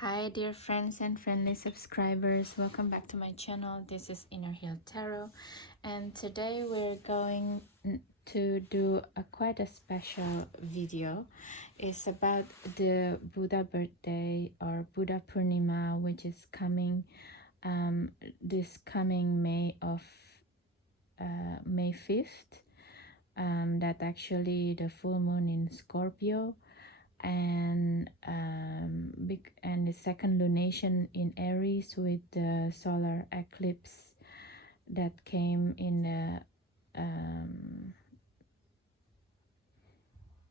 Hi dear friends and friendly subscribers, welcome back to my channel. This is Inner Hill Tarot, and today we're going to do quite a special video. It's about the Buddha birthday or Buddha Purnima, which is coming this coming May 5th. That actually the full moon in Scorpio, and the second lunation in Aries with the solar eclipse that came in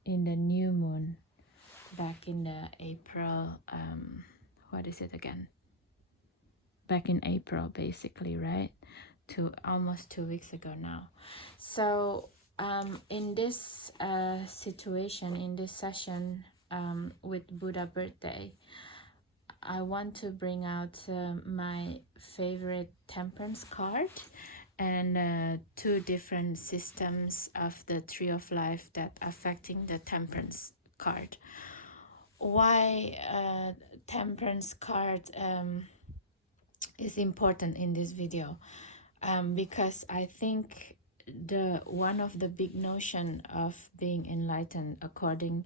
the new moon back in the April. What is it again? Back in April, basically, right? Almost 2 weeks ago now. So in this situation, in this session with Buddha birthday, I want to bring out my favorite temperance card and two different systems of the Tree of Life that affecting the temperance card. Why temperance card is important in this video? Because I think one of the big notion of being enlightened according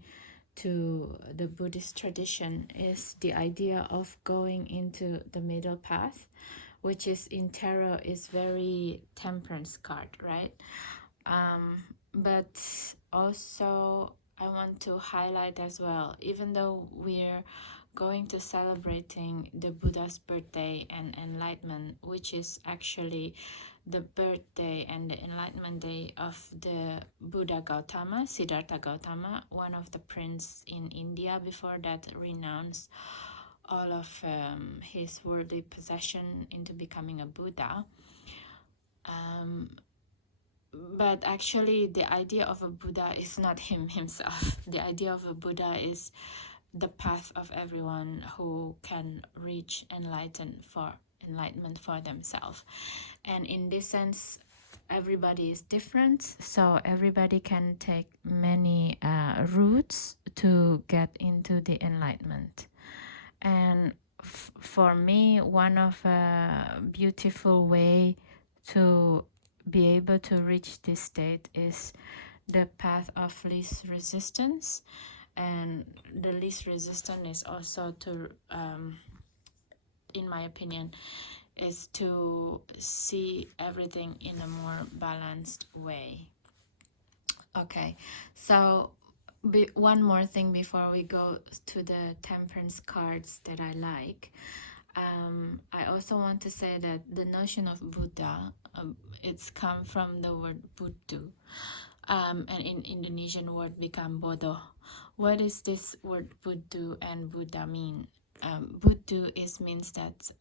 to the Buddhist tradition is the idea of going into the middle path, which is in tarot is very temperance card, right? But also I want to highlight as well, even though we're going to celebrating the Buddha's birthday and enlightenment, which is actually the birthday and the enlightenment day of the Buddha Gautama, Siddhartha Gautama, one of the prince in India before that renounced all of his worldly possession into becoming a Buddha. But actually the idea of a Buddha is not himself. The idea of a Buddha is the path of everyone who can reach enlightenment for themselves. And in this sense, everybody is different, so everybody can take many routes to get into the enlightenment. And for me, one of a beautiful way to be able to reach this state is the path of least resistance. And the least resistance is also to in my opinion is to see everything in a more balanced way. Okay, so one more thing before we go to the temperance cards that I like. I also want to say that the notion of Buddha, it's come from the word Buddhu, and in Indonesian word become Bodo. What is this word Buddhu and Buddha mean? Buddhu means that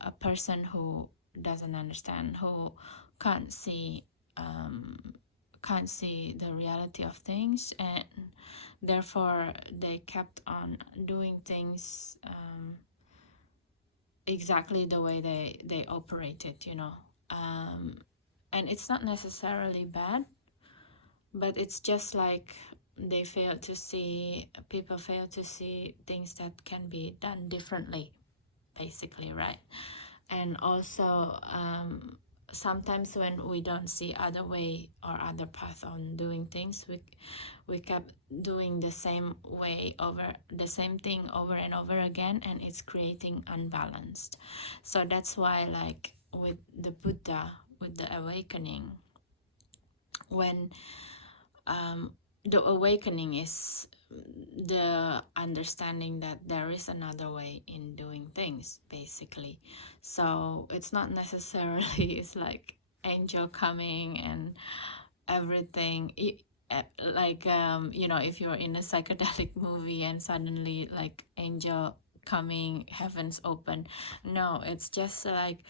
a person who doesn't understand, who can't see the reality of things, and therefore they kept on doing things exactly the way they operated, and it's not necessarily bad, but it's just like people fail to see things that can be done differently, basically, right? And also sometimes when we don't see other way or other path on doing things, we kept doing the same thing over and over again, and it's creating unbalanced. So that's why, like with the Buddha, with the awakening, when the awakening is the understanding that there is another way in doing things, basically. So it's not necessarily it's like angel coming and everything. If you're in a psychedelic movie and suddenly like angel coming, heavens open. No, it's just like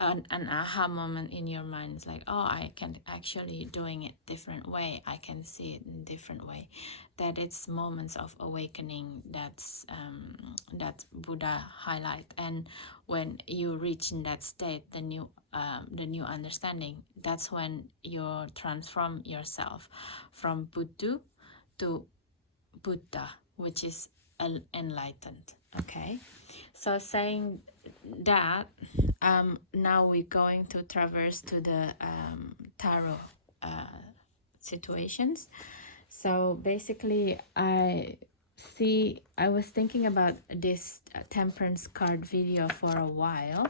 an aha moment in your mind. It's like, oh, I can actually doing it different way, I can see it in different way. That it's moments of awakening that's Buddha highlight. And when you reach in that state, the new understanding, that's when you transform yourself from Buddha to Buddha, which is enlightened. Okay, so saying that, now we're going to traverse to the tarot situations. So basically, I was thinking about this temperance card video for a while,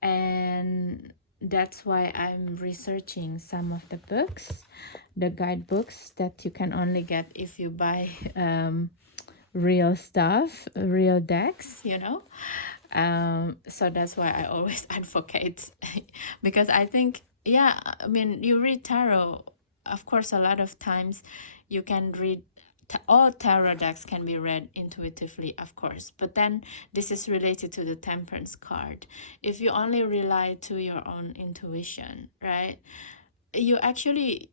and that's why I'm researching some of the books, the guidebooks that you can only get if you buy real stuff, real decks, you know. So that's why I always advocate because I think, yeah, I mean, you read tarot, of course, a lot of times you can read all tarot decks can be read intuitively, of course, but then this is related to the temperance card. If you only rely to your own intuition, right, you actually,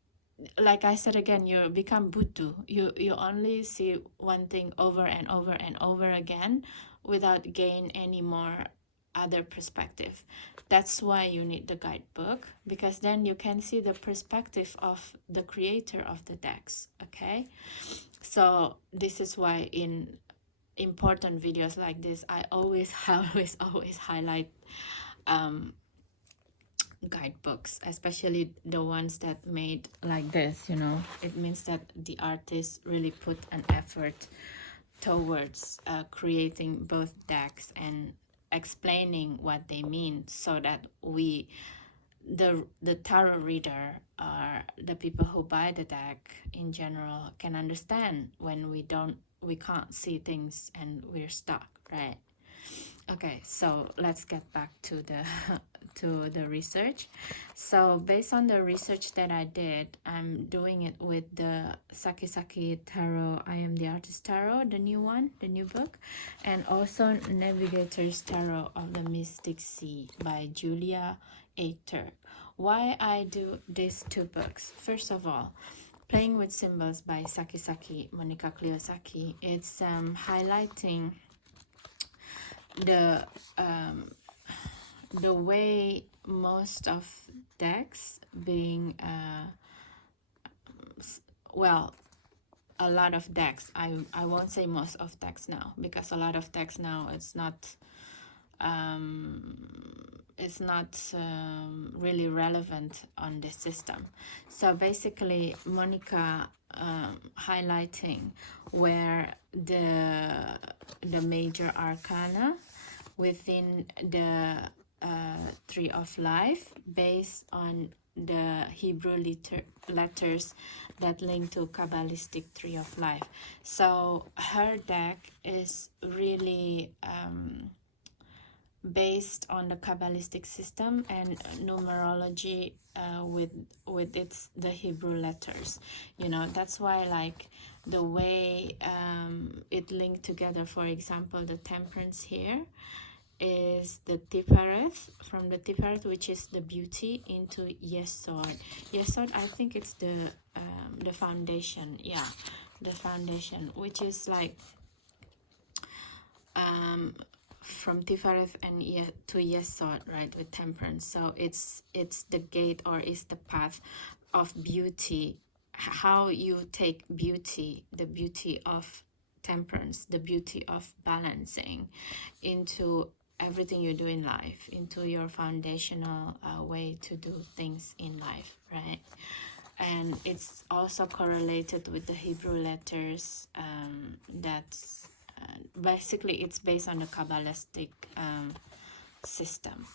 like I said again, you become butu. You only see one thing over and over and over again without gain any more other perspective. That's why you need the guidebook, because then you can see the perspective of the creator of the decks. Okay, so this is why in important videos like this, I always always highlight guidebooks, especially the ones that made like this, you know. It means that the artist really put an effort towards creating both decks and explaining what they mean, so that we, the tarot reader, or the people who buy the deck in general, can understand when we can't see things and we're stuck, right? Okay, so let's get back to the to the research. So based on the research that I did, I'm doing it with the Saki Saki Tarot, I Am the Artist Tarot, the new one, the new book, and also Navigator's Tarot of the Mystic Sea by Julia A. Turk. Why I do these two books? First of all, Playing with Symbols by Saki Saki, Monica Cleosaki, it's highlighting the way most of decks being well, a lot of decks, I won't say most of decks now, because a lot of decks now it's not really relevant on this system. So basically Monica highlighting where the major arcana within the Tree of Life, based on the Hebrew letters that link to Kabalistic Tree of Life. So her deck is really based on the Kabalistic system and numerology with the Hebrew letters. You know, that's why, like, the way it linked together, for example, the temperance here is the Tifereth, from the Tifereth, which is the beauty, into Yesod. Yesod, I think it's the foundation. Yeah, the foundation, which is like from Tifereth and to Yesod, right, with temperance. So it's the gate, or is the path of beauty, how you take beauty, the beauty of temperance, the beauty of balancing into everything you do in life, into your foundational way to do things in life, right? And it's also correlated with the Hebrew letters. That's basically, it's based on the Kabbalistic system.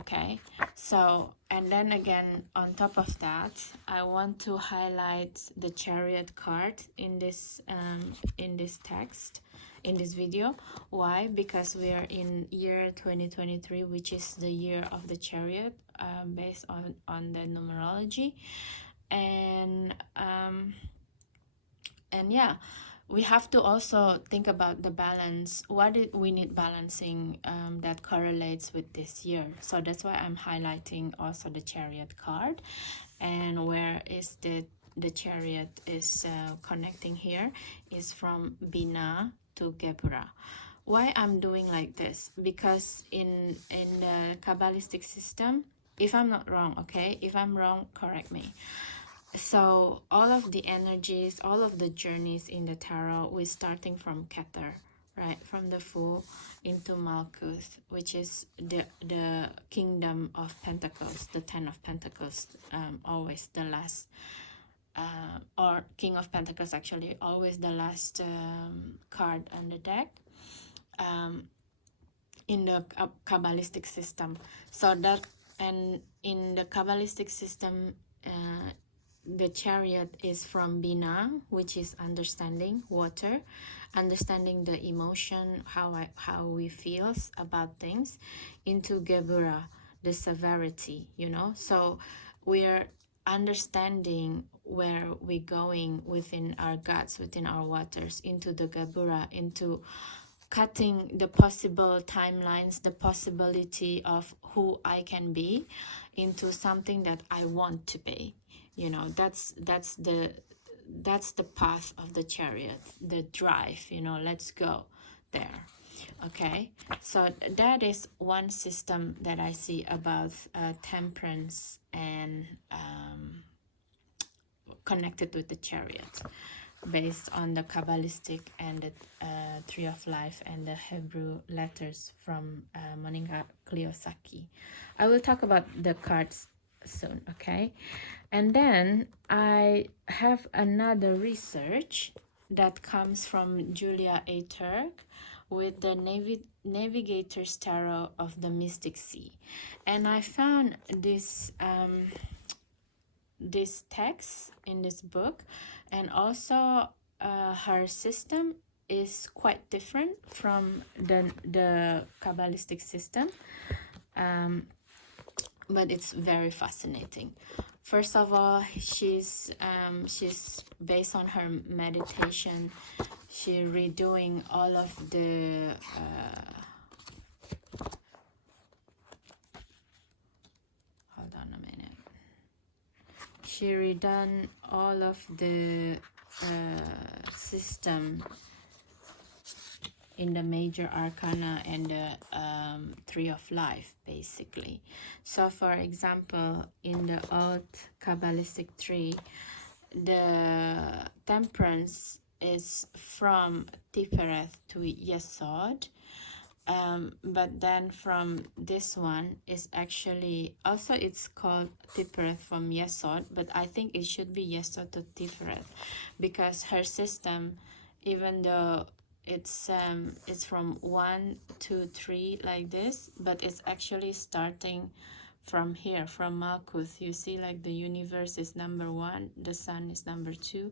Okay, so, and then again, on top of that, I want to highlight the Chariot card in this text, in this video. Why? Because we are in year 2023, which is the year of the Chariot, based on the numerology. And yeah, we have to also think about the balance. What we need balancing that correlates with this year. So that's why I'm highlighting also the Chariot card. And where is the Chariot is connecting here is from Bina to Gebra. Why I'm doing like this? Because in the Kabbalistic system, if I'm not wrong, okay, if I'm wrong, correct me. So all of the energies, all of the journeys in the tarot, we're starting from Keter, right? From the Fool into Malkuth, which is the kingdom of Pentacles, the Ten of Pentacles, always the last, or King of Pentacles, actually, always the last card on the deck. In the Kabalistic system. So that, and in the Kabalistic system, the chariot is from Bina, which is understanding, water, understanding the emotion, how we feels about things, into Gebura, the severity, you know. So we're understanding where we're going within our guts, within our waters, into the Gebura, into cutting the possible timelines, the possibility of who I can be into something that I want to be. You know, that's the path of the chariot, the drive, you know, let's go there. Okay, so that is one system that I see about temperance and connected with the chariot, based on the Kabbalistic and the Tree of Life and the Hebrew letters from Monica Kiyosaki. I will talk about the cards soon, okay? And then I have another research that comes from Julia A. Turk with the Navigator's Tarot of the Mystic Sea. And I found this this text in this book, and also her system is quite different from the Kabbalistic system, but it's very fascinating. First of all, she's based on her meditation, she redoing all of the hold on a minute. She redone all of the system in the major arcana and the Tree of Life, basically. So for example, in the old Kabbalistic tree, the temperance is from Tiferet to Yesod. But then from this one is actually also, it's called Tiferet from Yesod, but I think it should be Yesod to Tiferet, because her system, even though it's from 1, 2, 3 like this, but it's actually starting from here, from Malkuth. You see, like the universe is number 1, the sun is number 2,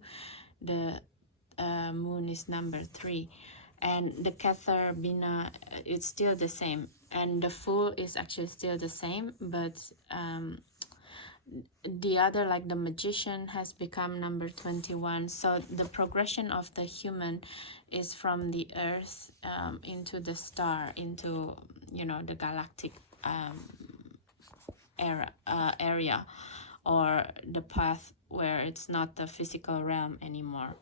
the moon is number 3, and the Kether Bina, it's still the same, and the Fool is actually still the same, but the other, like the Magician, has become number 21. So the progression of the human is from the earth into the star, into, you know, the galactic area, or the path where it's not the physical realm anymore.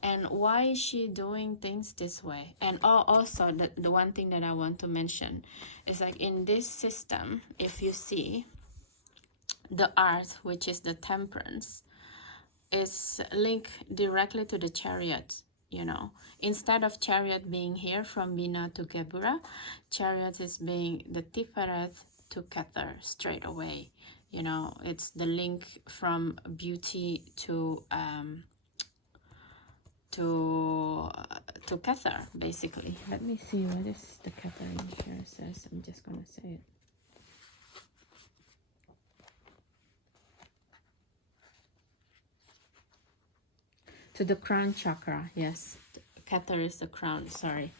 And why is she doing things this way? And also the one thing that I want to mention is, like, in this system, if you see the earth, which is the temperance, is linked directly to the chariot. You know, instead of chariot being here from Bina to Gebura, chariot is being the Tiferet to Kether straight away. You know, it's the link from beauty to Kether, basically. Let me see what is the Kether in here says. I'm just gonna say it. To the crown chakra, yes. Kether is the crown. Sorry,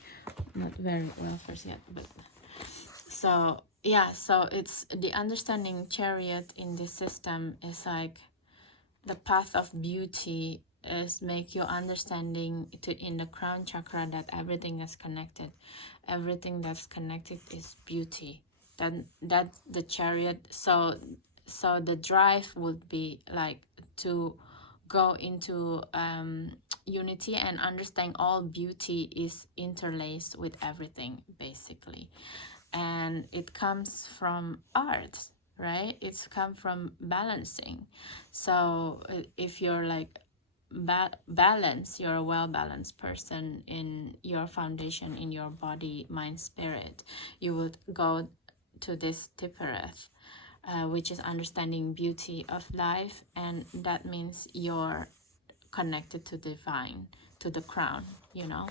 not very well first yet, but so yeah. So it's the understanding chariot in this system is like the path of beauty, is make you understanding to in the crown chakra that everything is connected. Everything that's connected is beauty. Then that's the chariot. So the drive would be like to go into unity and understand all beauty is interlaced with everything, basically. And it comes from art, right? It's come from balancing. So if you're like balance, you're a well-balanced person in your foundation, in your body, mind, spirit, you would go to this Tifereth, which is understanding beauty of life, and that means you're connected to divine, to the crown, you know.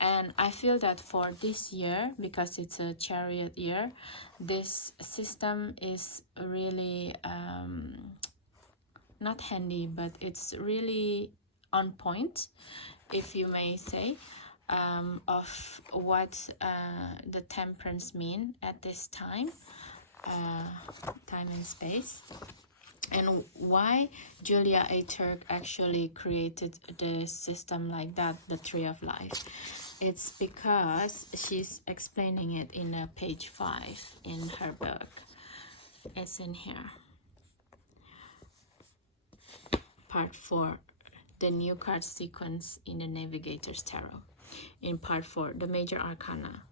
And I feel that for this year, because it's a chariot year, this system is really not handy, but it's really on point, if you may say, of what the temperance mean at this time, time and space, and why Julia A. Turk actually created the system like that, the Tree of Life. It's because she's explaining it in page 5 in her book. It's in here. Part 4, the new card sequence in the Navigator's Tarot. In part 4, the major arcana.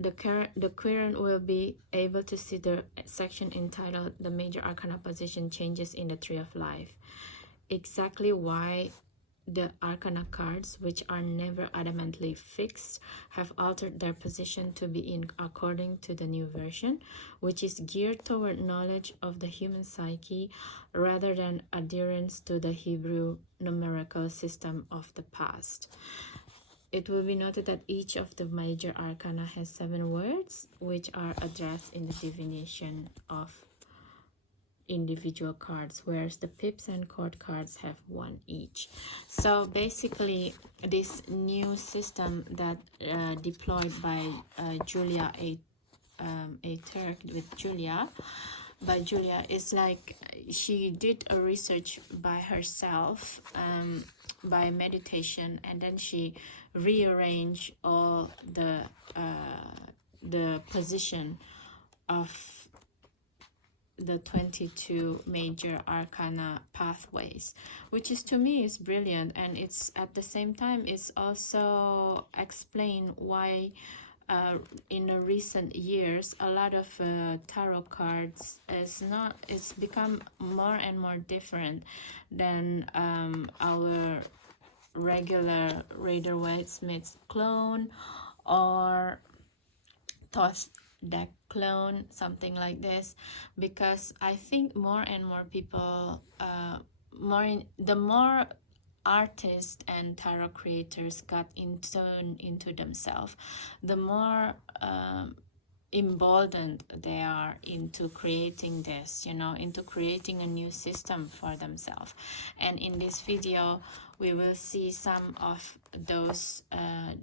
The querent will be able to see the section entitled The Major Arcana Position Changes in the Tree of Life. Exactly why the arcana cards, which are never adamantly fixed, have altered their position to be in according to the new version, which is geared toward knowledge of the human psyche rather than adherence to the Hebrew numerical system of the past. It will be noted that each of the major arcana has 7 words, which are addressed in the divination of individual cards, whereas the pips and court cards have 1 each. So basically, this new system that deployed by Julia A. Turk with Julia, by Julia, is like she did a research by herself, by meditation, and then she rearranged all the position of the 22 major arcana pathways, which is, to me, is brilliant. And it's at the same time, it's also explain why in the recent years a lot of tarot cards it's become more and more different than our regular Rider-Waite-Smith clone or Thoth deck clone, something like this, because I think more and more people, the more artists and tarot creators got in tune into themselves, the more emboldened they are into creating this, you know, into creating a new system for themselves. And in this video, we will see some of those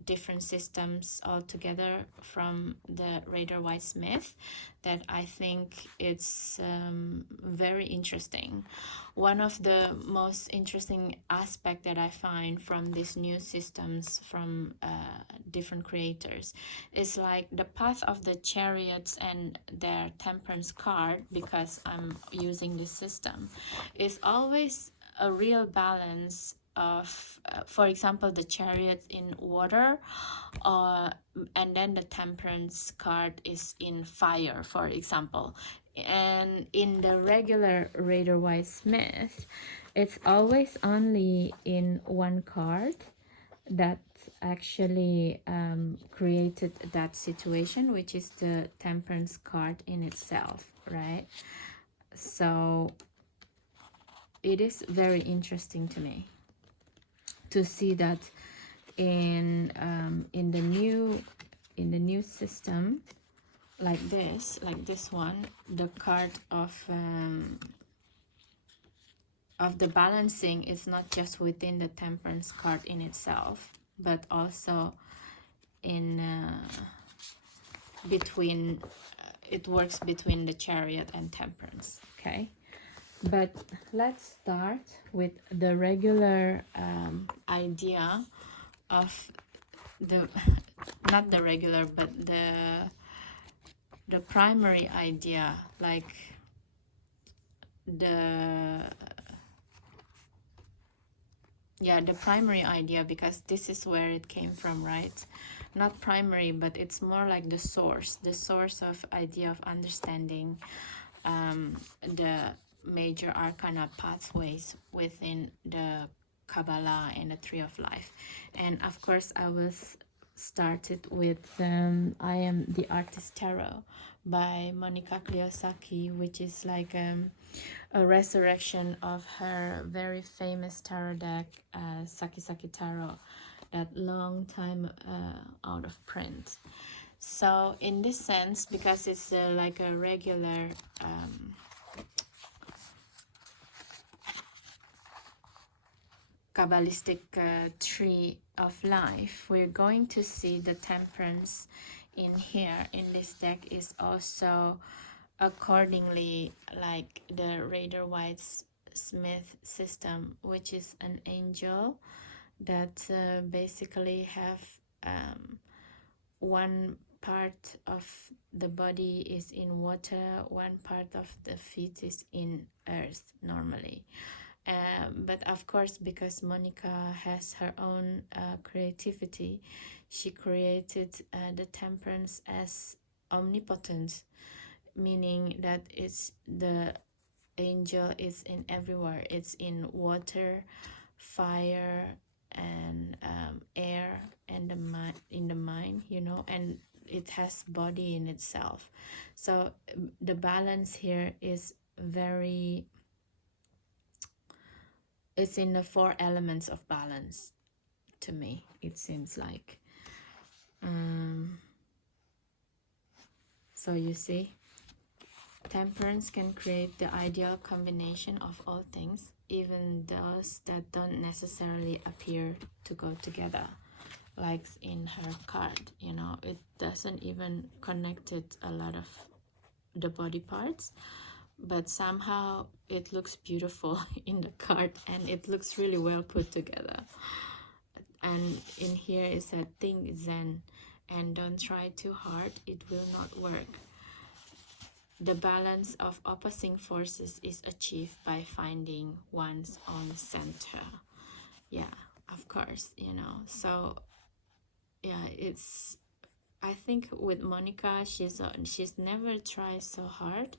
different systems all together from the Rider-Waite-Smith that I think it's very interesting. One of the most interesting aspect that I find from these new systems from different creators is like the path of the chariots and their temperance card, because I'm using this system, is always a real balance of, for example, the chariot in water, and then the temperance card is in fire, for example. And in the regular Rider-Waite-Smith, it's always only in one card that actually created that situation, which is the temperance card in itself, right? So it is very interesting to me to see that in the new system, like this one, the card of the balancing is not just within the temperance card in itself, but also in between, it works between the chariot and temperance. Okay, but let's start with the regular idea of the, not the regular, but the primary idea, like the primary idea, because this is where it came from, right? Not primary, but it's more like the source of idea of understanding the major arcana pathways within the Kabbalah and the Tree of Life. And of course I was started with I Am the Artist Tarot by Monica Kiyosaki, which is like a resurrection of her very famous tarot deck, Saki Saki Tarot, that long time out of print. So in this sense, because it's like a regular Kabbalistic tree of life, we're going to see the temperance in here in this deck is also accordingly like the Rider-Waite-Smith system, which is an angel that basically have one part of the body is in water, one part of the feet is in earth normally. But of course, because Monica has her own creativity, she created the temperance as omnipotent, meaning that it's the angel is in everywhere. It's in water, fire, and air, and in the mind, you know, and it has body in itself. So the balance here is very, it's in the 4 elements of balance to me, it seems like. So you see, temperance can create the ideal combination of all things, even those that don't necessarily appear to go together, like in her card, you know, it doesn't even connect it a lot of the body parts, but somehow it looks beautiful in the card and it looks really well put together. And in here it said, think Zen and don't try too hard, it will not work. The balance of opposing forces is achieved by finding one's own center. Yeah, of course, you know. So yeah, it's, I think with Monica, she's never tried so hard.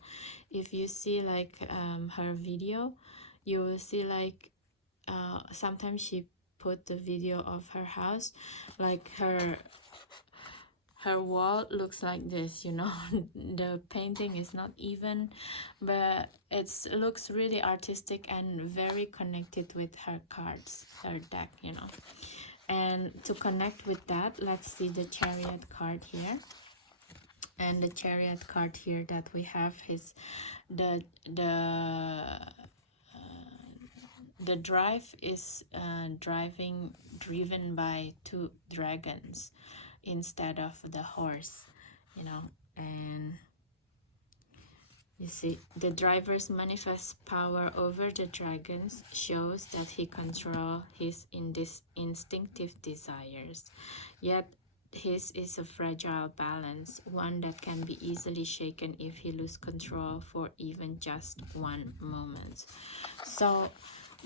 If you see like her video, you will see like sometimes she put the video of her house, like her wall looks like this, you know. The painting is not even, but it looks really artistic and very connected with her cards, her deck, you know. And to connect with that, let's see the Chariot card here. And the Chariot card here that we have is the drive is driven by 2 dragons instead of the horse, you know. And you see, the driver's manifest power over the dragons shows that he controls his instinctive desires, yet his is a fragile balance, one that can be easily shaken if he loses control for even just one moment. So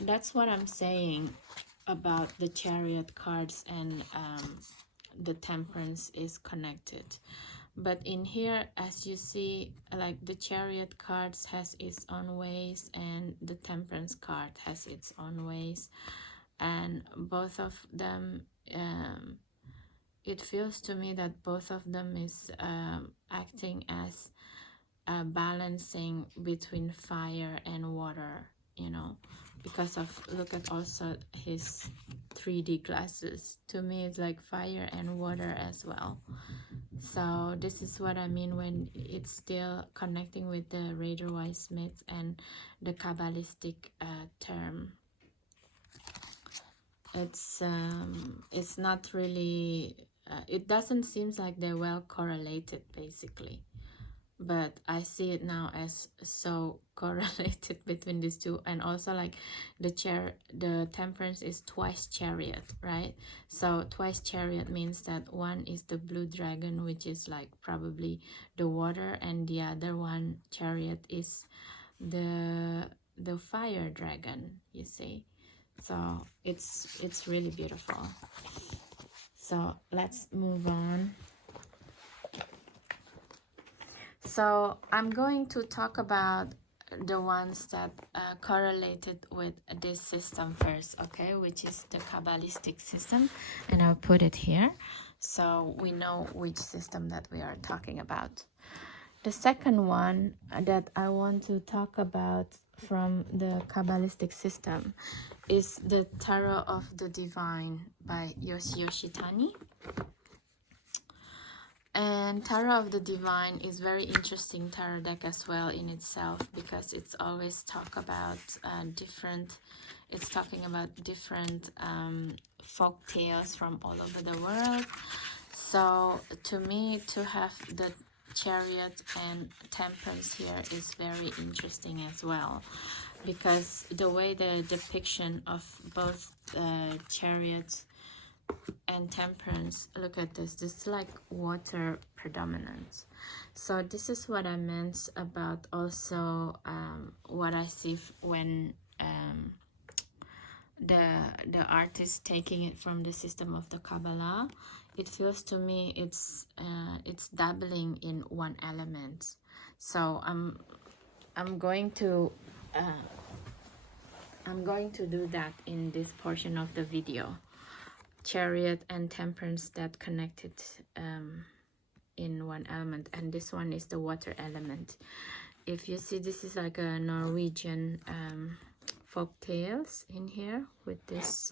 that's what I'm saying about the Chariot cards, and the temperance is connected. But in here, as you see, like the Chariot cards has its own ways and the temperance card has its own ways, and both of them, it feels to me that both of them is acting as balancing between fire and water, you know, because of, look at also his 3D glasses. To me, it's like fire and water as well. So this is what I mean when it's still connecting with the Rider-Waite-Smith and the Kabbalistic term. It's not really, it doesn't seem like they're well correlated basically. But I see it now as so correlated between these two. And also like the temperance is twice chariot, right? So twice chariot means that one is the blue dragon, which is like probably the water, and the other one chariot is the fire dragon, you see. So it's really beautiful. So let's move on. So So I'm going to talk about the ones that correlated with this system first, okay, which is the Kabalistic system, and I'll put it here so we know which system that we are talking about. The second one that I want to talk about from the Kabbalistic system is the Tarot of the Divine by Yoshitani. And Tarot of the Divine is very interesting tarot deck as well in itself, because it's always talk about it's talking about different folk tales from all over the world. So to me, to have the Chariot and Temperance here is very interesting as well, because the way the depiction of both Chariot and Temperance, look at this is like water predominance. So this is what I meant about also what I see when the artist taking it from the system of the Kabbalah. It feels to me it's dabbling in one element. So I'm going to do that in this portion of the video. Chariot and Temperance that connected in one element, and this one is the water element. If you see, this is like a Norwegian folk tales in here with this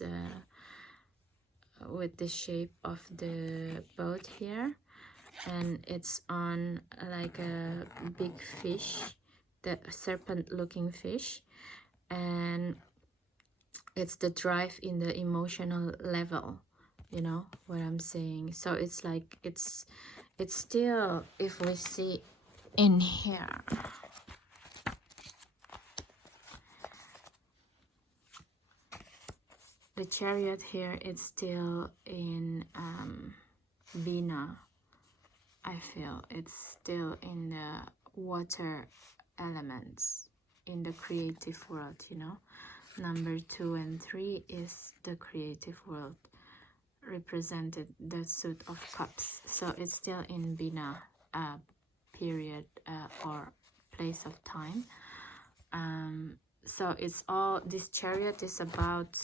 with the shape of the boat here, and it's on like a big fish, the serpent looking fish, and it's the drive in the emotional level, you know what I'm saying. So it's like it's still, if we see in here, the Chariot here, it's still in Bina. I feel it's still in the water elements in the creative world, you know. Number 2 and 3 is the creative world, represented the suit of cups. So it's still in Bina period or place of time. So it's all, this Chariot is about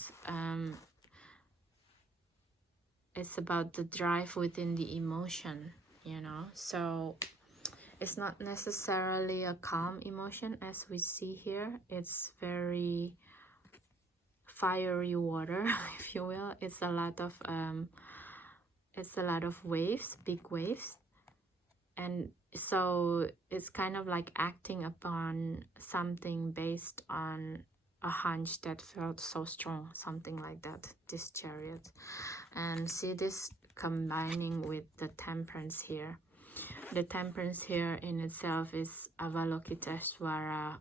it's about the drive within the emotion, you know. So it's not necessarily a calm emotion as we see here. It's very fiery water, if you will. It's a lot of waves, big waves, and so it's kind of like acting upon something based on a hunch that felt so strong, something like that, this Chariot. And see this combining with the Temperance here. The Temperance here in itself is Avalokiteshvara,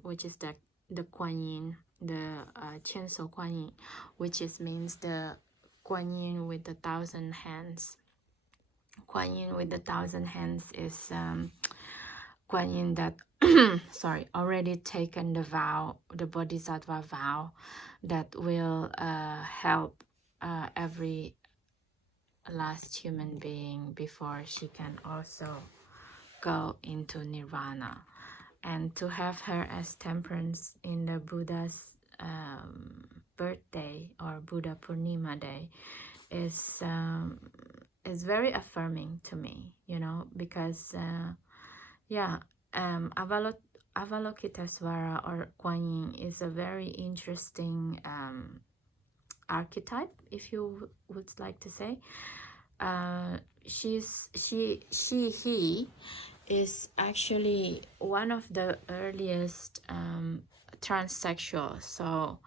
which is the Kuan Yin, the Chenso Kuan Yin, which means the Kuan Yin with the 1,000 hands. Kuan Yin with the 1,000 hands is Kuan Yin that sorry, already taken the vow, the Bodhisattva vow, that will help every last human being before she can also go into nirvana. And to have her as Temperance in the Buddha's birthday or Buddha Purnima day is very affirming to me, you know, because Avalokitesvara or Kuan Yin is a very interesting archetype, if you would like to say. He is actually one of the earliest transsexual, so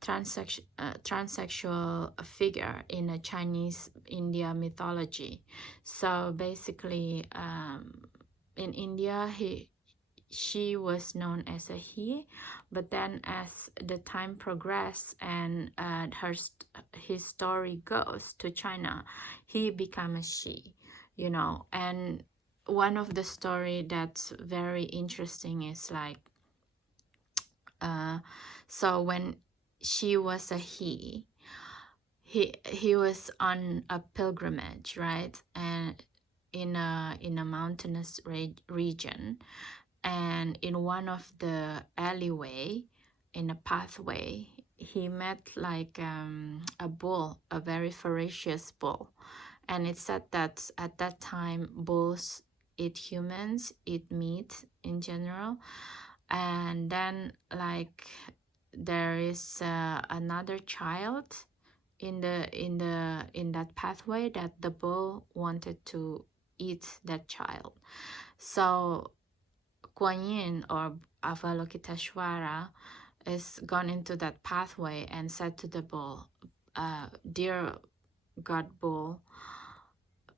transsexual figure in a Chinese India mythology. So basically in India she was known as a he, but then as the time progressed and his story goes to China, he became a she, you know. And one of the story that's very interesting is like so when she was a he was on a pilgrimage, right? And in a mountainous region, and in one of the alleyway, in a pathway, he met like a bull, a very ferocious bull. And it said that at that time bulls eat humans, eat meat in general. And then like there is another child in that pathway that the bull wanted to eat that child. So Kuan Yin, or Avalokiteshvara, is gone into that pathway and said to the bull, dear God bull,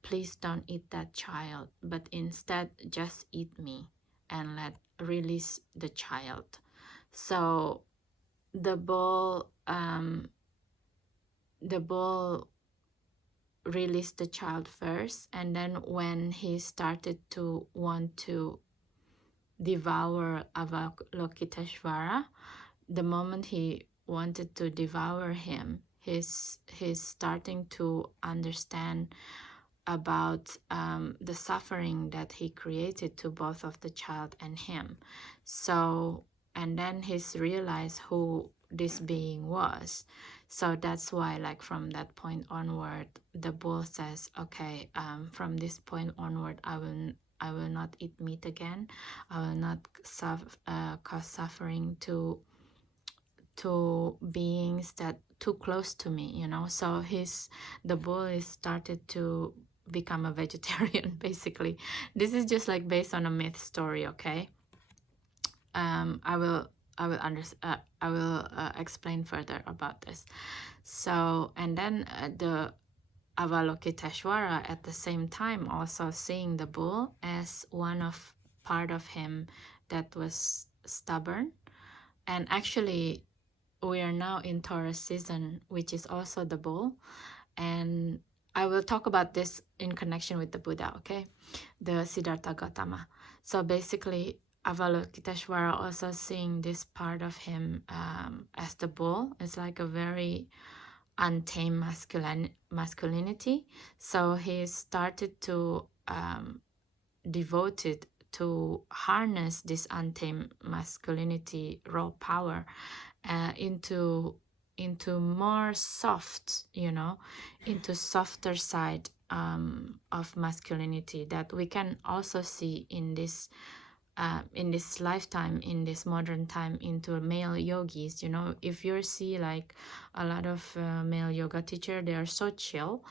please don't eat that child, but instead just eat me and release the child. So the bull released the child first, and then when he started to want to devour Avalokiteshvara, the moment he wanted to devour him, he's starting to understand about the suffering that he created to both of the child and him. So, and then he's realized who this being was. So that's why, like, from that point onward, the bull says, okay, from this point onward, I will not eat meat again. I will not cause suffering to beings that too close to me, you know. So the bull is started to become a vegetarian basically. This is just like based on a myth story, okay. I will explain further about this. So, and then the Avalokiteshvara at the same time also seeing the bull as one of part of him that was stubborn. And actually we are now in Taurus season, which is also the bull. And I will talk about this in connection with the Buddha, okay? The Siddhartha Gautama. So basically, Avalokiteshvara also seeing this part of him as the bull. It's like a very untamed masculinity. So he started to devoted to harness this untamed masculinity, raw power, into more soft, you know, into softer side of masculinity that we can also see in this lifetime, in this modern time, into male yogis. You know, if you see like a lot of male yoga teacher, they are so chill,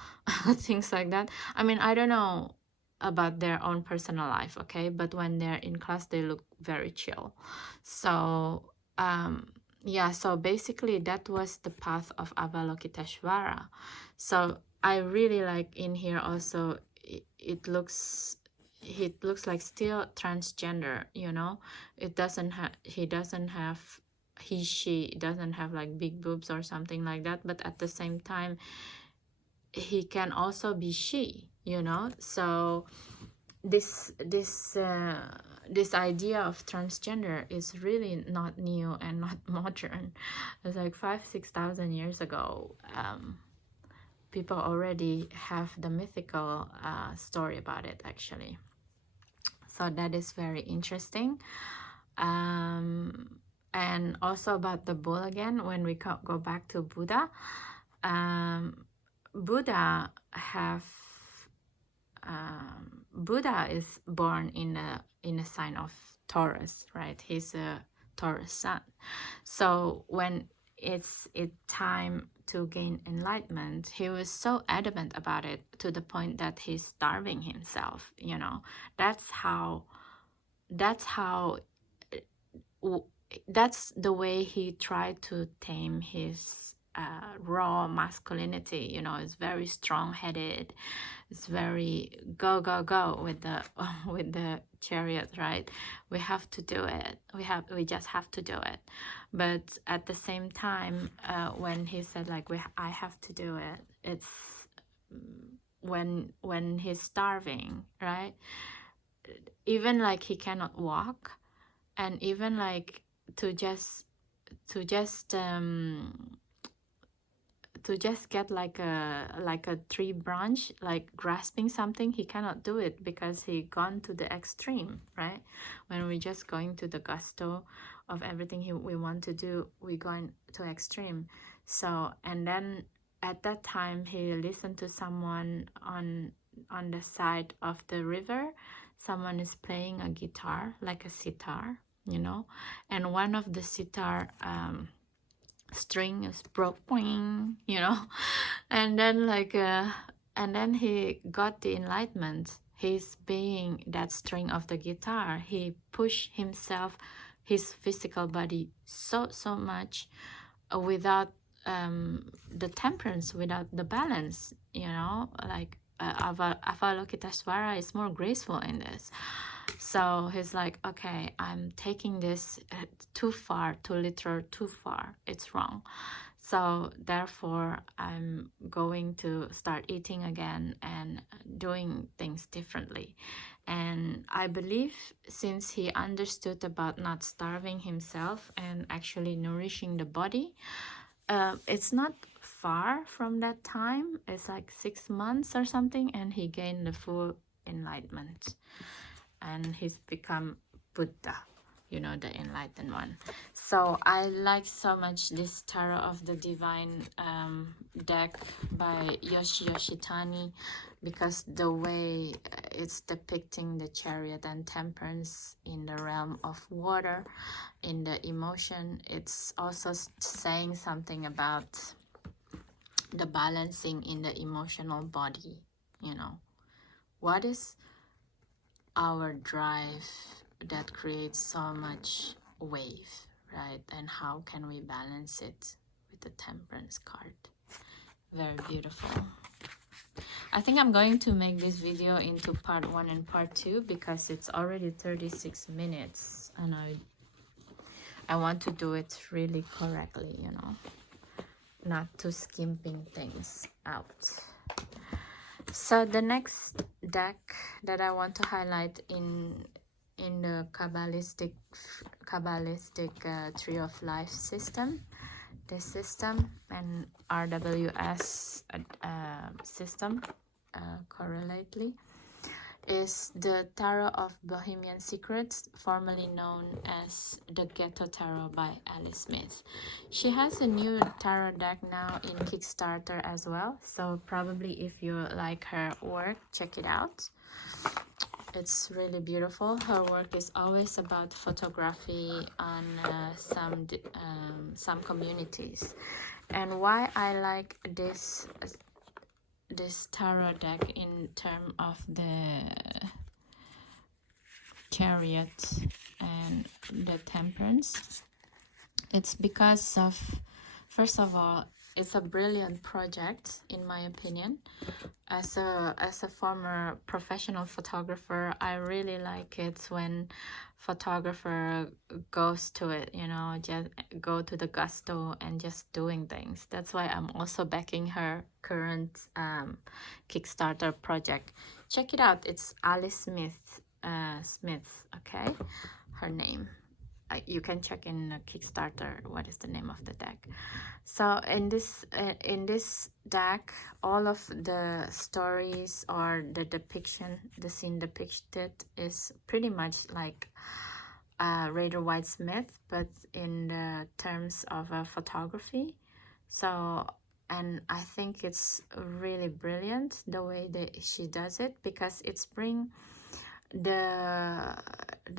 things like that. I mean, I don't know about their own personal life, okay, but when they're in class they look very chill. So yeah, so basically that was the path of Avalokiteshvara. So I really like in here also it looks like still transgender, you know. It doesn't have he she doesn't have like big boobs or something like that, but at the same time he can also be she, you know. So this idea of transgender is really not new and not modern. It's like 5,000-6,000 years ago. People already have the mythical story about it actually. So that is very interesting. And also about the bull again, when we go back to Buddha, Buddha is born in a sign of Taurus, right? He's a Taurus sun. So when it's time to gain enlightenment, he was so adamant about it to the point that he's starving himself, you know. That's the way he tried to tame his raw masculinity, you know. It's very strong-headed. It's very go with the chariot, right? We have to do it. We just have to do it. But at the same time, when he said like I have to do it, it's when he's starving, right? Even like he cannot walk, and even like to just to just get like a tree branch, like grasping something, he cannot do it because he gone to the extreme, right? When we're just going to the gusto of everything we want to do, we're going to extreme. So, and then at that time he listened to someone on the side of the river. Someone is playing a guitar, like a sitar, you know, and one of the sitar string is broke, boing, you know. And then and then he got the enlightenment. He's being that string of the guitar. He pushed himself, his physical body so much without the temperance, without the balance, you know, like Avalokiteshvara is more graceful in this. So he's like, okay, I'm taking this too far, too literal, too far. It's wrong. So therefore, I'm going to start eating again and doing things differently. And I believe since he understood about not starving himself and actually nourishing the body, it's not far from that time. It's like 6 months or something, and he gained the full enlightenment. And he's become Buddha, you know, the enlightened one. So I like so much this Tarot of the Divine deck by Yoshitani, because the way it's depicting the Chariot and Temperance in the realm of water, in the emotion, it's also saying something about the balancing in the emotional body, you know. What is our drive that creates so much wave, right? And how can we balance it with the Temperance card? Very beautiful. I think I'm going to make this video into part 1 and part 2 because it's already 36 minutes and I want to do it really correctly, you know, not too skimping things out. So the next deck that I want to highlight in the Kabalistic Tree of Life system, this system, and RWS system correlately, is the Tarot of Bohemian Secrets, formerly known as the Ghetto Tarot by Alice Smith. She has a new tarot deck now in Kickstarter as well, so probably if you like her work, check it out. It's really beautiful. Her work is always about photography on some communities. And why I like this tarot deck in terms of the Chariot and the Temperance, it's because of, first of all, it's a brilliant project in my opinion. As a former professional photographer, I really like it when photographer goes to it, you know, just go to the gusto and just doing things. That's why I'm also backing her current Kickstarter project. Check it out. It's Alice Smith, okay, her name. You can check in Kickstarter what is the name of the deck. So in this deck, all of the stories or the depiction, the scene depicted is pretty much like Rider Waite Smith, but in the terms of photography. So, and I think it's really brilliant the way that she does it, because it's bring the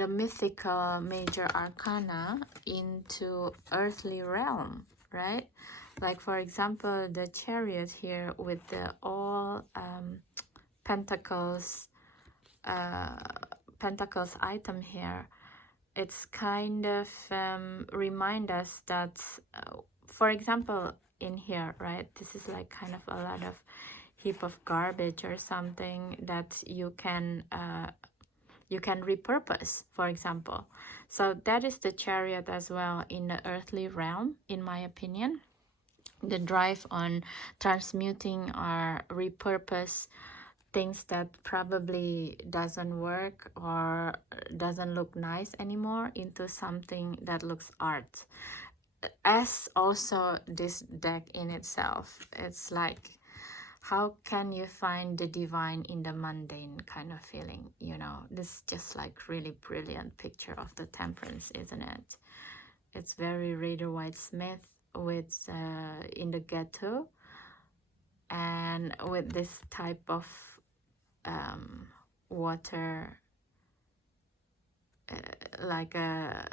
mythical major arcana into earthly realm, right? Like for example, the Chariot here with the all pentacles item here. It's kind of remind us that for example in here, right, this is like kind of a lot of heap of garbage or something that you can repurpose, for example. So that is the Chariot as well in the earthly realm, in my opinion. The drive on transmuting or repurpose things that probably doesn't work or doesn't look nice anymore into something that looks art. as also this deck in itself, it's like, how can you find the divine in the mundane kind of feeling, you know? This is just like really brilliant picture of the temperance, isn't it? It's very Rider White Smith with in the ghetto, and with this type of water, like a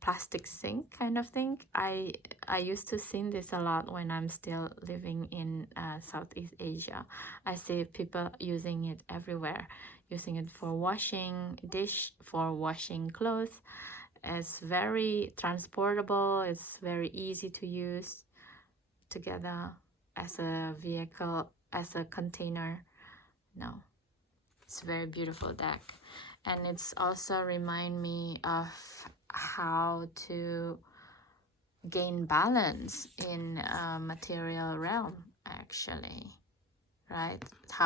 plastic sink kind of thing. I used to see this a lot when I'm still living in Southeast Asia. I see people using it everywhere, using it for washing dish, for washing clothes. It's very transportable, it's very easy to use together as a vehicle, as a container. No, it's a very beautiful deck. And it's also remind me of how to gain balance in material realm, actually, right?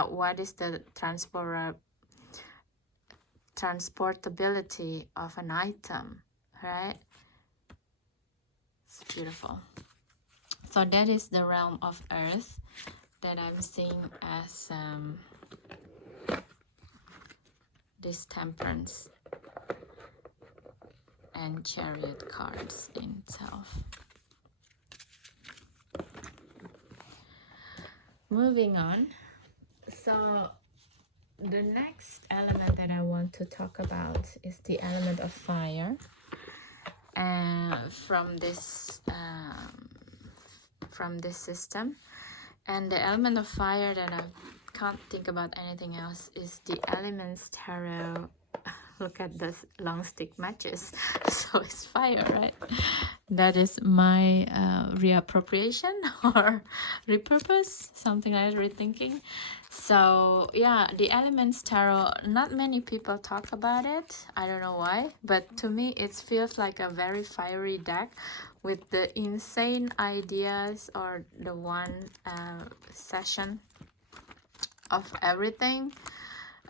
What is the transportability of an item, right? It's beautiful. So that is the realm of earth that I'm seeing as this temperance and chariot cards in itself. Moving on. So the next element that I want to talk about is the element of fire. And from this system, and the element of fire that I can't think about anything else is the Elements Tarot. Look at this long stick matches. So it's fire, right? That is my reappropriation or repurpose, something like rethinking. So yeah, the Elements Tarot, not many people talk about it. I don't know why, but to me it feels like a very fiery deck with the insane ideas, or the one session of everything,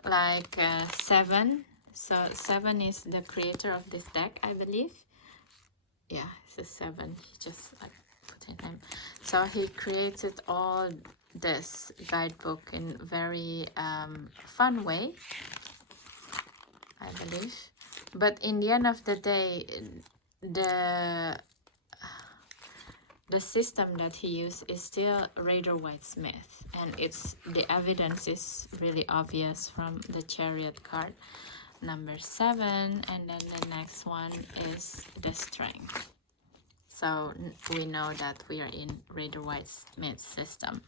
like 7. So 7 is the creator of this deck, I believe. Yeah, it's a 7. He just like put in him. So he created all this guidebook in very fun way, I believe. But in the end of the day, the system that he used is still Rider White Smith, and it's the evidence is really obvious from the Chariot card number 7, and then the next one is the Strength. So we know that we are in Rider White Smith system.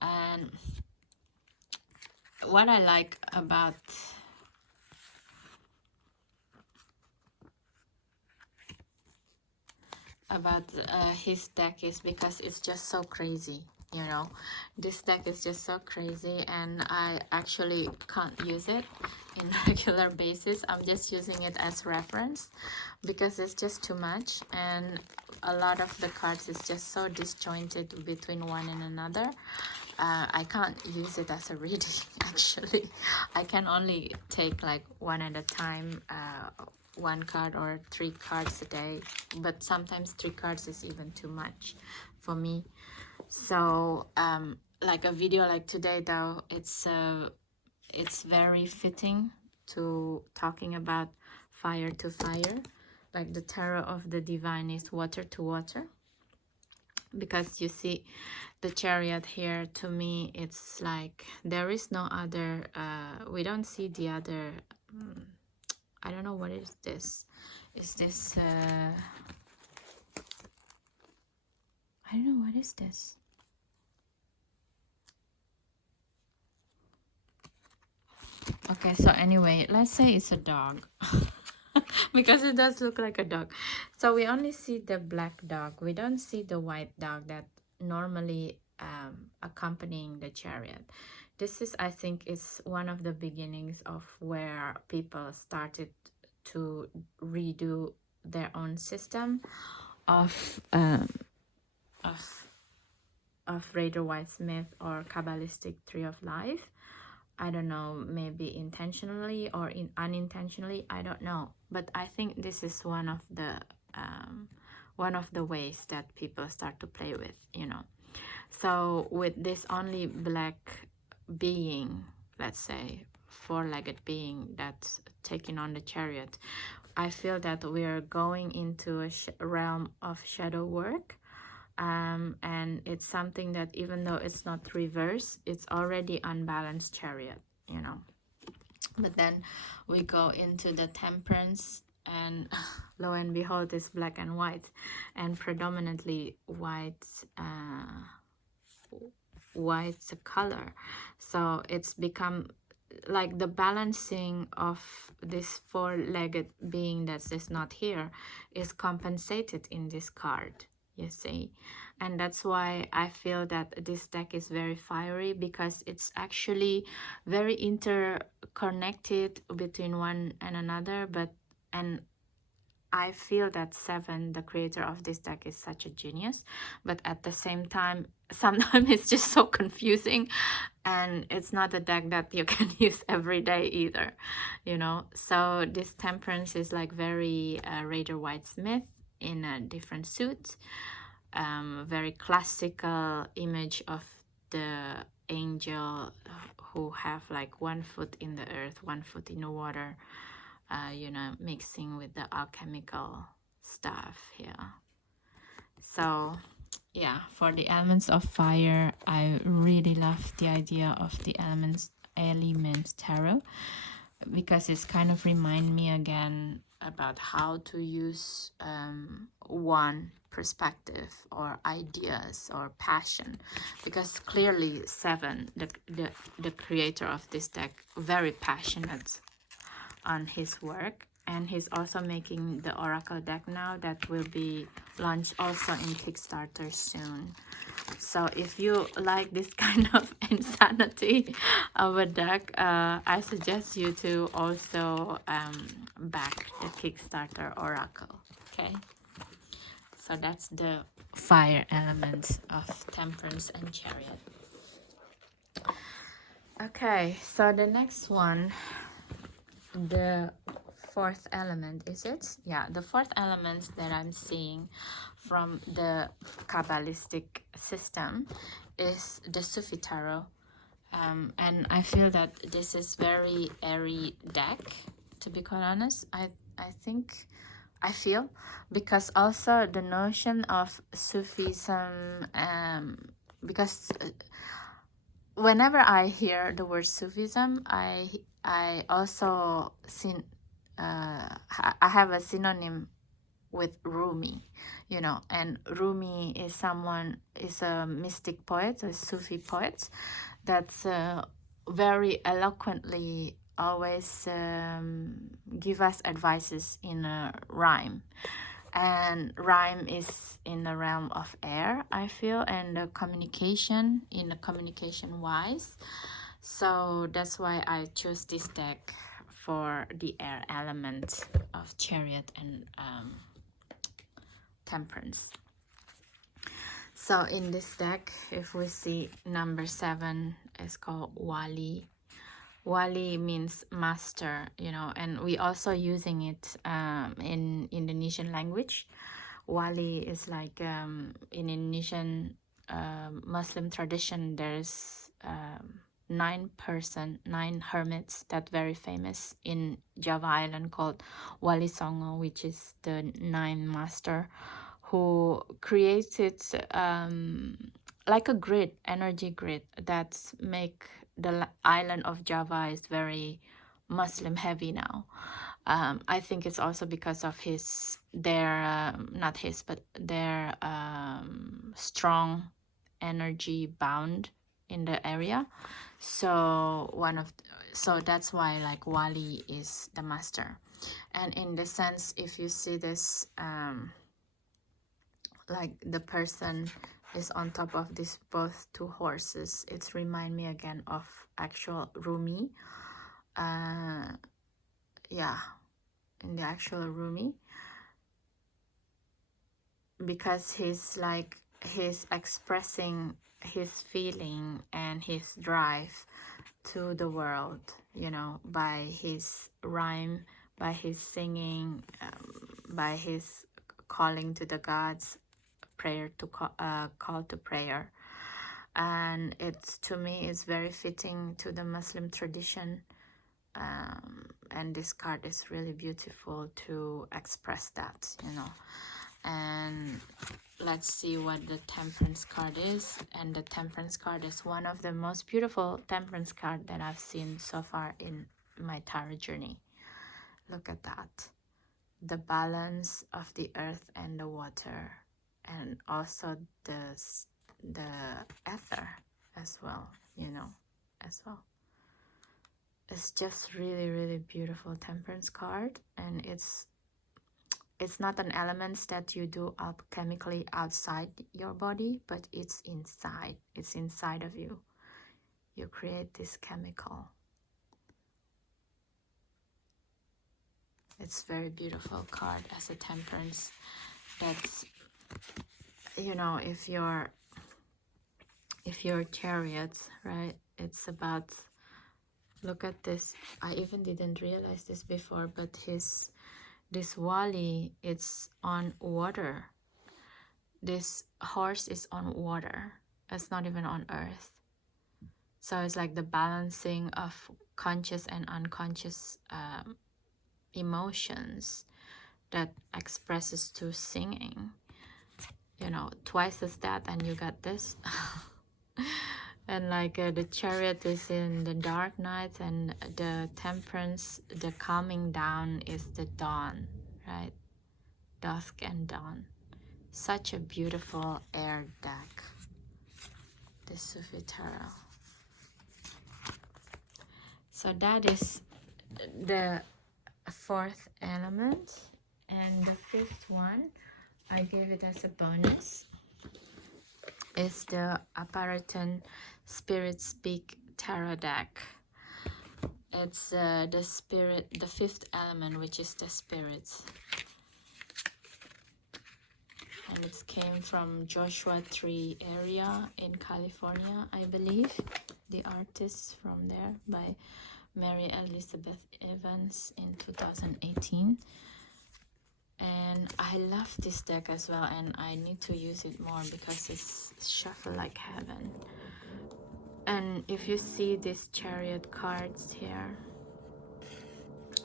And what I like about his deck is because it's just so crazy, you know. This deck is just so crazy, and I actually can't use it in regular basis. I'm just using it as reference because it's just too much, and a lot of the cards is just so disjointed between one and another. I can't use it as a reading. Actually, I can only take like one at a time, 1 card or 3 cards a day, but sometimes 3 cards is even too much for me. So like a video like today though, it's very fitting to talking about fire to fire. Like the tarot of the divine is water to water, because you see the Chariot here, to me it's like there is no other we don't see the other I don't know what is this. Is this I don't know, what is this? Okay, so anyway, let's say it's a dog. Because it does look like a dog. So we only see the black dog. We don't see the white dog that normally accompanying the Chariot. This is, I think, is one of the beginnings of where people started to redo their own system of Rider White Smith or Kabalistic Tree of Life. I don't know, maybe intentionally or unintentionally, I don't know. But I think this is one of the one of the ways that people start to play with, you know. So with this only black being, let's say four-legged being that's taking on the chariot, I feel that we are going into a realm of shadow work. And it's something that even though it's not reverse, it's already unbalanced chariot, you know. But then we go into the temperance, and lo and behold, it's black and white, and predominantly white, white color. So it's become like the balancing of this four-legged being that's just not here is compensated in this card, you see. And that's why I feel that this deck is very fiery, because it's actually very interconnected between one and another. And I feel that Seven, the creator of this deck, is such a genius, but at the same time, sometimes it's just so confusing, and it's not a deck that you can use every day either, you know. So this Temperance is like very Raider White Smith in a different suit, very classical image of the angel who have like 1 foot in the earth, 1 foot in the water, you know, mixing with the alchemical stuff here. So yeah, for the elements of fire, I really love the idea of the element tarot, because it's kind of remind me again about how to use one perspective or ideas or passion, because clearly Seven, the creator of this deck, very passionate on his work, and he's also making the oracle deck now that will be launched also in Kickstarter soon. So if you like this kind of insanity of a deck, I suggest you to also back the Kickstarter oracle. Okay, so that's the fire element of Temperance and Chariot. Okay, so the next one, the fourth element, is it? Yeah, the fourth element that I'm seeing from the Kabalistic system is the Sufi tarot, and I feel that this is very airy deck, to be quite honest. I feel, because also the notion of Sufism, because whenever I hear the word Sufism, I also I have a synonym with Rumi, you know. And Rumi is a mystic poet, a Sufi poet, that's very eloquently always give us advices in a rhyme. And rhyme is in the realm of air, I feel, and the communication, in the communication wise. So that's why I chose this deck for the air element of Chariot and Temperance. So in this deck, if we see number 7 is called Wali. Wali means master, you know, and we also using it in Indonesian language. Wali is like in Indonesian Muslim tradition, there's 9 hermits that very famous in Java Island called Wali Songo, which is the 9 master who created like a grid, energy grid, that make the island of Java is very Muslim heavy now. I think it's also because of their strong energy bound in the area. So so that's why like Wali is the master. And in the sense, if you see this, like the person is on top of this both 2 horses, it's remind me again of actual Rumi. Yeah, in the actual Rumi, because he's expressing his feeling and his drive to the world, you know, by his rhyme, by his singing, by his calling to the gods, prayer to call to prayer. And it's, to me, it's very fitting to the Muslim tradition. And this card is really beautiful to express that, you know. And let's see what the Temperance card is. And the Temperance card is one of the most beautiful Temperance card that I've seen so far in my tarot journey. Look at that. The balance of the earth and the water, and also the ether as well, you know, as well. It's just really, really beautiful Temperance card. And it's not an element that you do chemically outside your body, but it's inside. It's inside of you. You create this chemical. It's very beautiful card as a Temperance. That's, you know, if your Chariot, right, it's about, look at this. I even didn't realize this before, but this Wali, it's on water. This horse is on water. It's not even on earth. So it's like the balancing of conscious and unconscious emotions that expresses to singing. You know, twice as that, and you got this. And like the Chariot is in the dark night, and the Temperance, the calming down, is the dawn, right? Dusk and dawn. Such a beautiful air deck, the Sufi Tarot. So that is the fourth element. And the fifth one, I gave it as a bonus, is the Apparitan Spirit Speak Tarot deck. It's the fifth element, which is the spirits. And it came from Joshua Tree area in California, I believe. The artist from there, by Mary Elizabeth Evans in 2018. And I love this deck as well, and I need to use it more because it's shuffle like heaven. And if you see these Chariot cards here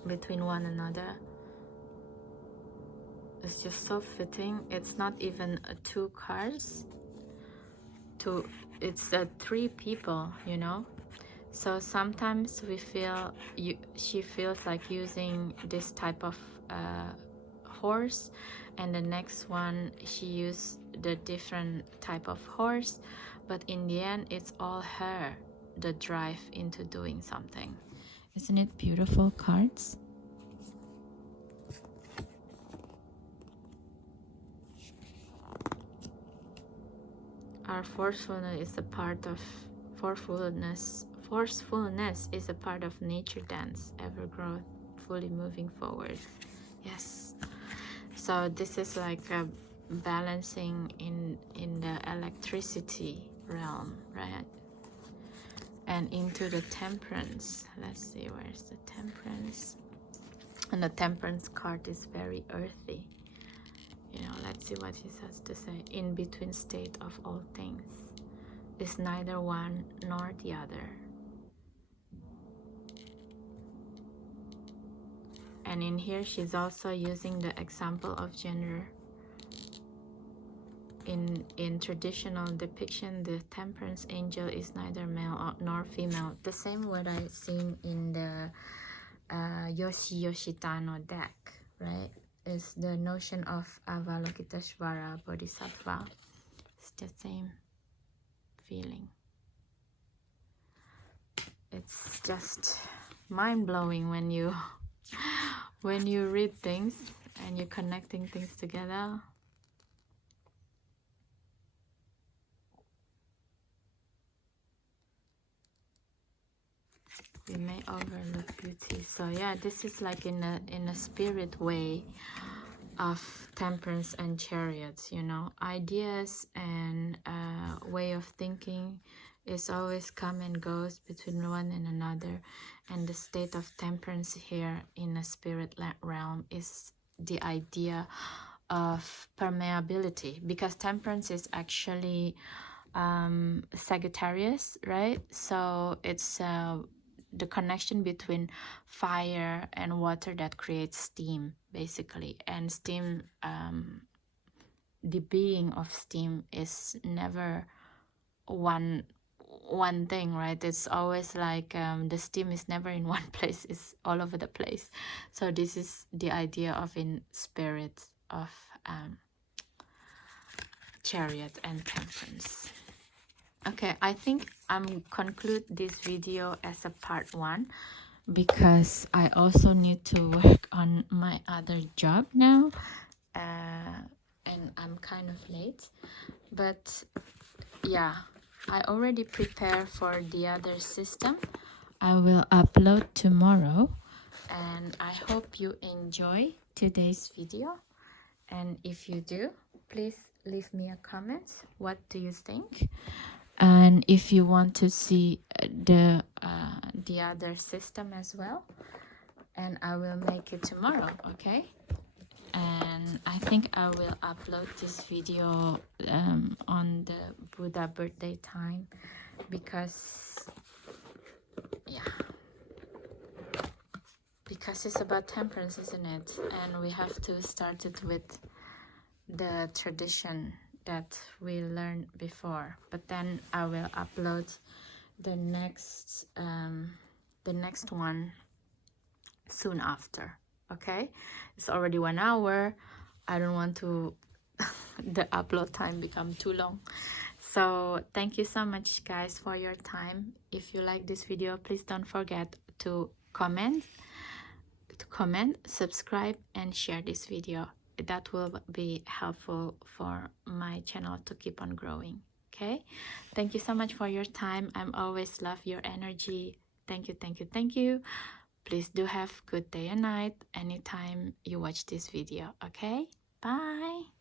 between one another, it's just so fitting. It's not even two cards, it's three people, you know. So sometimes we feel she feels like using this type of horse, and the next one she used the different type of horse, but in the end it's all her, the drive into doing something. Isn't it beautiful cards? Our forcefulness is a part of forcefulness is a part of nature dance, ever growth, fully moving forward. Yes. So this is like a balancing in the electricity realm, right? And into the Temperance. Let's see, where's the Temperance? And the Temperance card is very earthy. You know, let's see what he has to say. In between state of all things is neither one nor the other. And in here she's also using the example of gender. In traditional depiction, the Temperance angel is neither male nor female. The same what I've seen in the Yoshitano deck, right? Is the notion of Avalokiteshvara Bodhisattva. It's the same feeling. It's just mind-blowing when you read things and you're connecting things together. We may overlook beauty. So yeah, this is like in a spirit way of Temperance and Chariots, you know. Ideas and way of thinking is always come and goes between one and another, and the state of Temperance here in a spirit realm is the idea of permeability, because Temperance is actually Sagittarius, right? So it's the connection between fire and water that creates steam, basically. And steam, the being of steam is never one thing, right? It's always like the steam is never in one place, it's all over the place. So this is the idea of in spirit of Chariot and Temperance. Okay, I think I'm conclude this video as a part 1, because I also need to work on my other job now, and I'm kind of late. But yeah, I already prepared for the other system. I will upload tomorrow, and I hope you enjoy today's video. And if you do, please leave me a comment. What do you think? And if you want to see the other system as well, and I will make it tomorrow, okay? And I think I will upload this video on the Buddha birthday time, because it's about temperance, isn't it? And we have to start it with the tradition that we learned before. But then I will upload the next one soon after. Okay, it's already 1 hour. I don't want to the upload time become too long. So thank you so much, guys, for your time. If you like this video, please don't forget to comment, subscribe, and share this video. That will be helpful for my channel to keep on growing. Okay, thank you so much for your time. I'm always love your energy. Thank you, thank you, thank you. Please do have good day and night anytime you watch this video. Okay, bye.